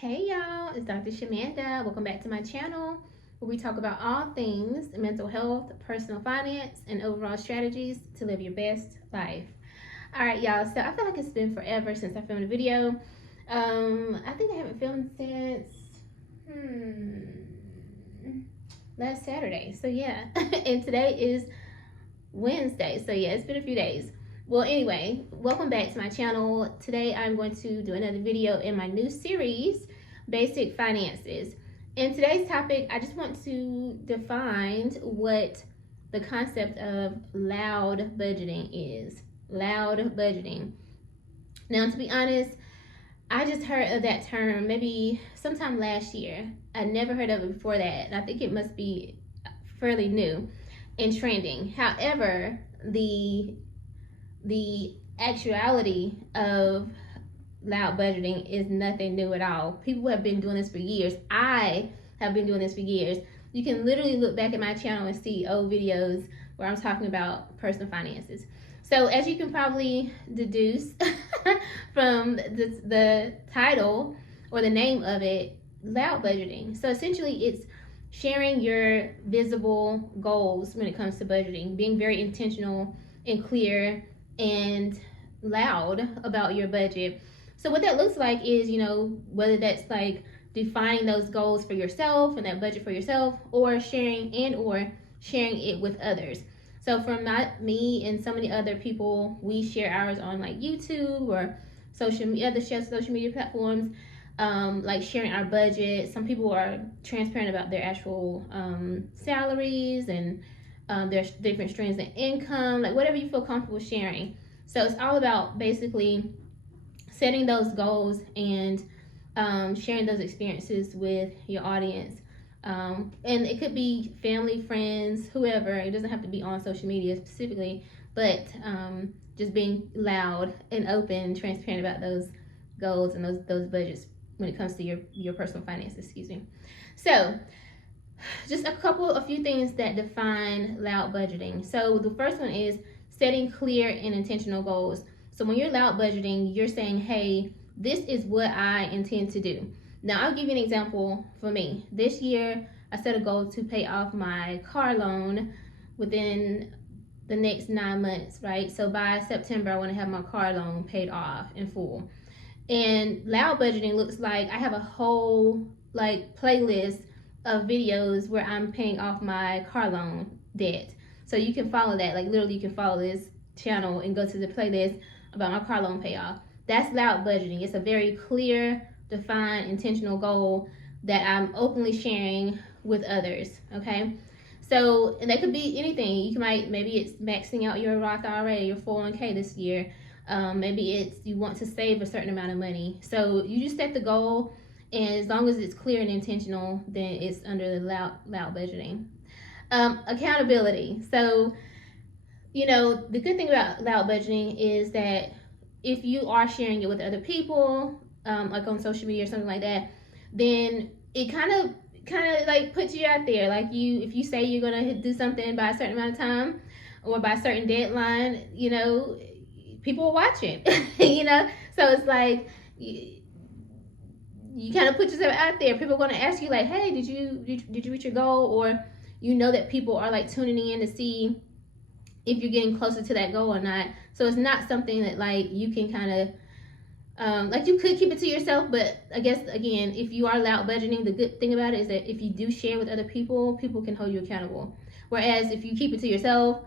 Hey y'all, it's Dr. Shamanda. Welcome back to my channel where we talk about all things mental health, personal finance, and overall strategies to live your best life. All right, y'all, so I feel like it's been forever since I filmed a video. I think I haven't filmed since last Saturday. So yeah, and today is Wednesday. So yeah, it's been a few days. Well, anyway, welcome back to my channel. Today I'm going to do another video in my new series, Basic Finances. In today's topic, I just want to define what the concept of loud budgeting is. Loud budgeting. Now, to be honest, I just heard of that term maybe sometime last year. I never heard of it before that, and I think it must be fairly new and trending. However, the actuality of loud budgeting is nothing new at all. People have been doing this for years. I have been doing this for years. You can literally look back at my channel and see old videos where I'm talking about personal finances. So as you can probably deduce from the title or the name of it, loud budgeting. So essentially it's sharing your visible goals when it comes to budgeting, being very intentional and clear and loud about your budget. So what that looks like is, whether that's like defining those goals for yourself and that budget for yourself, or sharing it with others. So for me and so many other people, we share ours on like YouTube or social media platforms, like sharing our budget. Some people are transparent about their actual salaries and there's different streams of income, like whatever you feel comfortable sharing. So it's all about basically setting those goals and sharing those experiences with your audience. And it could be family, friends, whoever. It doesn't have to be on social media specifically, but just being loud and open and transparent about those goals and those budgets when it comes to your personal finances, excuse me. So just a few things that define loud budgeting. So the first one is setting clear and intentional goals. So when you're loud budgeting, you're saying, hey, this is what I intend to do. Now, I'll give you an example for me. This year, I set a goal to pay off my car loan within the next 9 months, right? So by September, I want to have my car loan paid off in full. And loud budgeting looks like I have a whole playlist of videos where I'm paying off my car loan debt. So you can follow that, like literally you can follow this channel and go to the playlist about my car loan payoff. That's loud budgeting. It's a very clear, defined, intentional goal that I'm openly sharing with others, okay? So, and that could be anything. Maybe it's maxing out your Roth IRA, your 401k this year. Maybe it's you want to save a certain amount of money. So you just set the goal, and as long as it's clear and intentional, then it's under the loud budgeting. Accountability. So, the good thing about loud budgeting is that if you are sharing it with other people, like on social media or something like that, then it kind of like puts you out there. Like if you say you're gonna do something by a certain amount of time or by a certain deadline, people are watching. So it's like you kind of put yourself out there. People are going to ask you like, hey, did you reach your goal? Or that people are like tuning in to see if you're getting closer to that goal or not. So it's not something that like you can kind of like you could keep it to yourself, but I guess again, if you are loud budgeting, the good thing about it is that if you do share with other people, people can hold you accountable. Whereas if you keep it to yourself,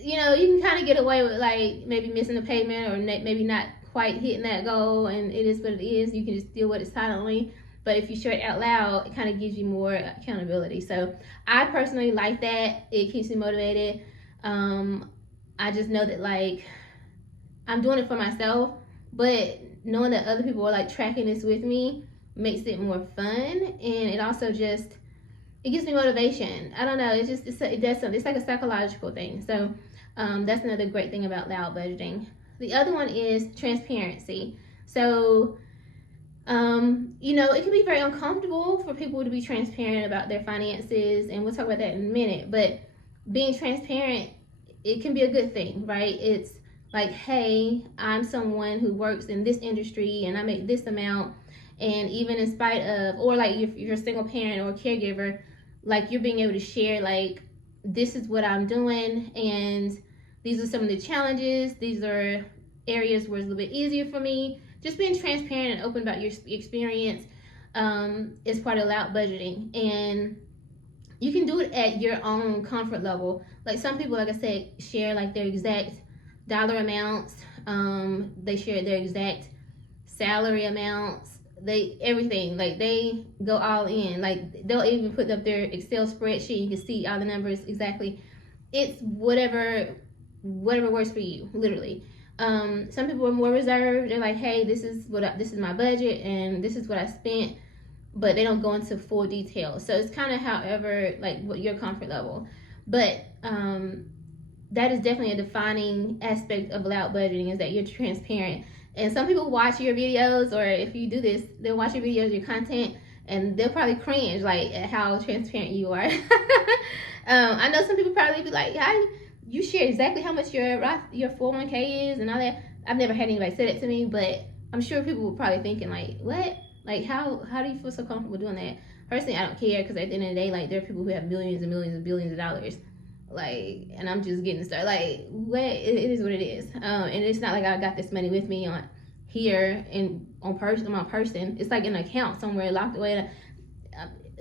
you can kind of get away with like maybe missing a payment or maybe not quite hitting that goal, and it is what it is. You can just deal with it silently. But if you share it out loud, it kind of gives you more accountability. So I personally like that. It keeps me motivated. I just know that like I'm doing it for myself, but knowing that other people are like tracking this with me makes it more fun, and it also just it gives me motivation. I don't know. It does something. It's like a psychological thing. So that's another great thing about loud budgeting. The other one is transparency. So, it can be very uncomfortable for people to be transparent about their finances, and we'll talk about that in a minute. But being transparent, it can be a good thing, right? It's like, hey, I'm someone who works in this industry and I make this amount, And even in spite of, or like if you're a single parent or a caregiver, like you're being able to share, like, this is what I'm doing, and these are some of the challenges, these are areas where it's a little bit easier for me. Just being transparent and open about your experience is part of loud budgeting. And you can do it at your own comfort level. Like some people, like I said, share like their exact dollar amounts. They share their exact salary amounts. They everything, like they go all in. Like they'll even put up their Excel spreadsheet. You can see all the numbers exactly. It's whatever works for you, literally. Some people are more reserved. They're like, hey, this is my budget and this is what I spent, but they don't go into full detail. So it's kind of however, like what your comfort level. But that is definitely a defining aspect of loud budgeting, is that you're transparent. And some people watch your videos, or if you do this, they'll watch your videos, your content, and they'll probably cringe like at how transparent you are. I know some people probably be like, how you share exactly how much your 401k is and all that. I've never had anybody say that to me, but I'm sure people were probably thinking like, what? Like how do you feel so comfortable doing that? Personally, I don't care, because at the end of the day, like there are people who have millions and millions and billions of dollars. Like, and I'm just getting started. Like, what it is what it is. And it's not like I got this money with me on here and on my person. It's like in an account somewhere locked away,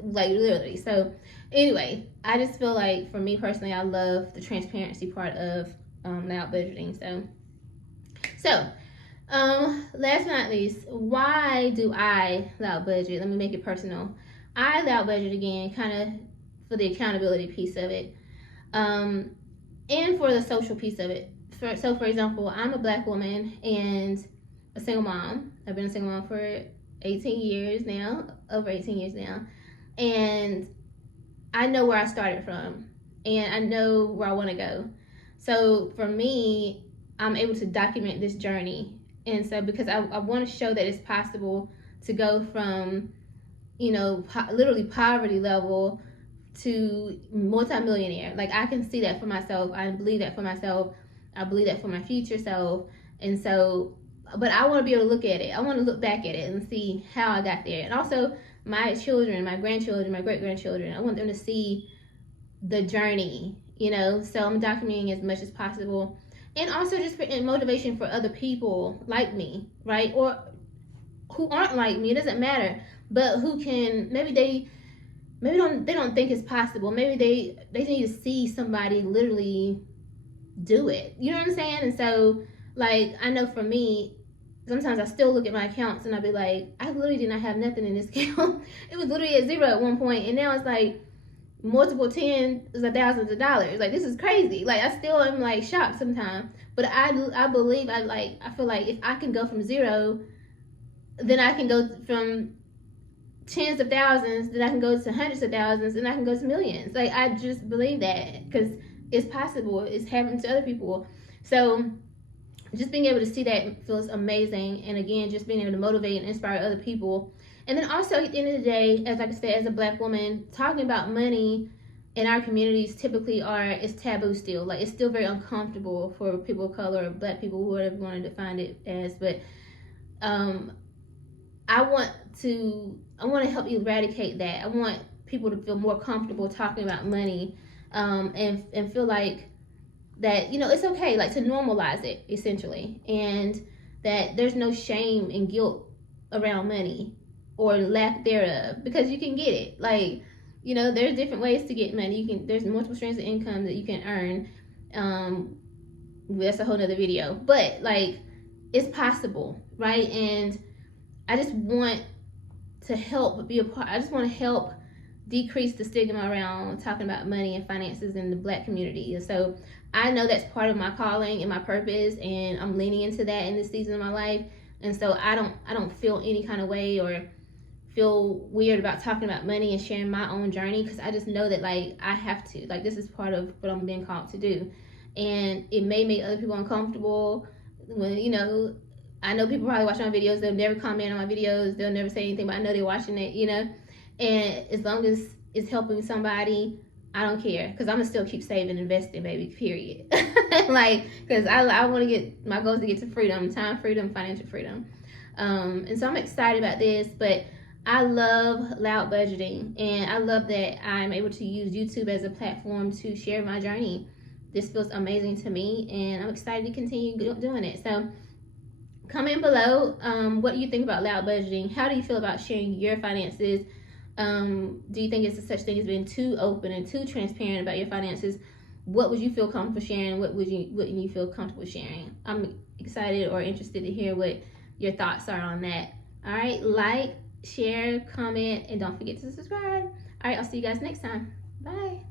like literally. So anyway, I just feel like for me personally, I love the transparency part of loud budgeting. So last but not least, why do I loud budget? Let me make it personal. I loud budget again, kind of for the accountability piece of it. And for the social piece of it. So for example, I'm a Black woman and a single mom. I've been a single mom for 18 years now, over 18 years now. And I know where I started from, and I know where I want to go. So for me, I'm able to document this journey. And so because I want to show that it's possible to go from, literally poverty level to multi-millionaire. Like I can see that for myself. I believe that for myself. I believe that for my future self. And so, but I want to be able to look at it. I want to look back at it and see how I got there. And also my children, my grandchildren, my great-grandchildren, I want them to see the journey, so I'm documenting as much as possible. And also just for motivation for other people like me, right? Or who aren't like me, it doesn't matter, but who can, maybe they don't think it's possible. Maybe they need to see somebody literally do it. You know what I'm saying? And so, like, I know for me, sometimes I still look at my accounts and I'll be like, I literally did not have nothing in this account. It was literally at zero at one point, and now it's like multiple tens of thousands of dollars. Like, this is crazy. Like, I still am like shocked sometimes. But I believe I feel like if I can go from zero, then I can go from tens of thousands, then I can go to hundreds of thousands, and I can go to millions. Like, I just believe that because it's possible. It's happening to other people. So just being able to see that feels amazing. And again, just being able to motivate and inspire other people. And then also at the end of the day, as like I said, as a Black woman, talking about money in our communities typically is taboo still. Like, it's still very uncomfortable for people of color or Black people, whoever you want to define it as. But I want to help eradicate that. I want people to feel more comfortable talking about money, and feel like that, it's okay, like to normalize it essentially, and that there's no shame and guilt around money or lack thereof, because you can get it. Like, there's different ways to get money. There's multiple streams of income that you can earn. That's a whole nother video, but like, it's possible, right? And I just want to help be a part. I just want to help decrease the stigma around talking about money and finances in the Black community. And so I know that's part of my calling and my purpose, and I'm leaning into that in this season of my life. And so I don't feel any kind of way or feel weird about talking about money and sharing my own journey, because I just know that, like, I have to. Like, this is part of what I'm being called to do. And it may make other people uncomfortable when, I know people probably watch my videos, they'll never comment on my videos, they'll never say anything, but I know they're watching it, and as long as it's helping somebody, I don't care, because I'm gonna still keep saving and investing, baby, period. Like, because I want to get, my goal is to get to freedom, time freedom, financial freedom. And so I'm excited about this, but I love loud budgeting, and I love that I'm able to use YouTube as a platform to share my journey. This feels amazing to me, and I'm excited to continue doing it. So comment below, what do you think about loud budgeting? How do you feel about sharing your finances? Do you think it's a such thing as being too open and too transparent about your finances? What would you feel comfortable sharing? What wouldn't you feel comfortable sharing? I'm excited or interested to hear what your thoughts are on that. All right, like, share, comment, and don't forget to subscribe. All right, I'll see you guys next time. Bye.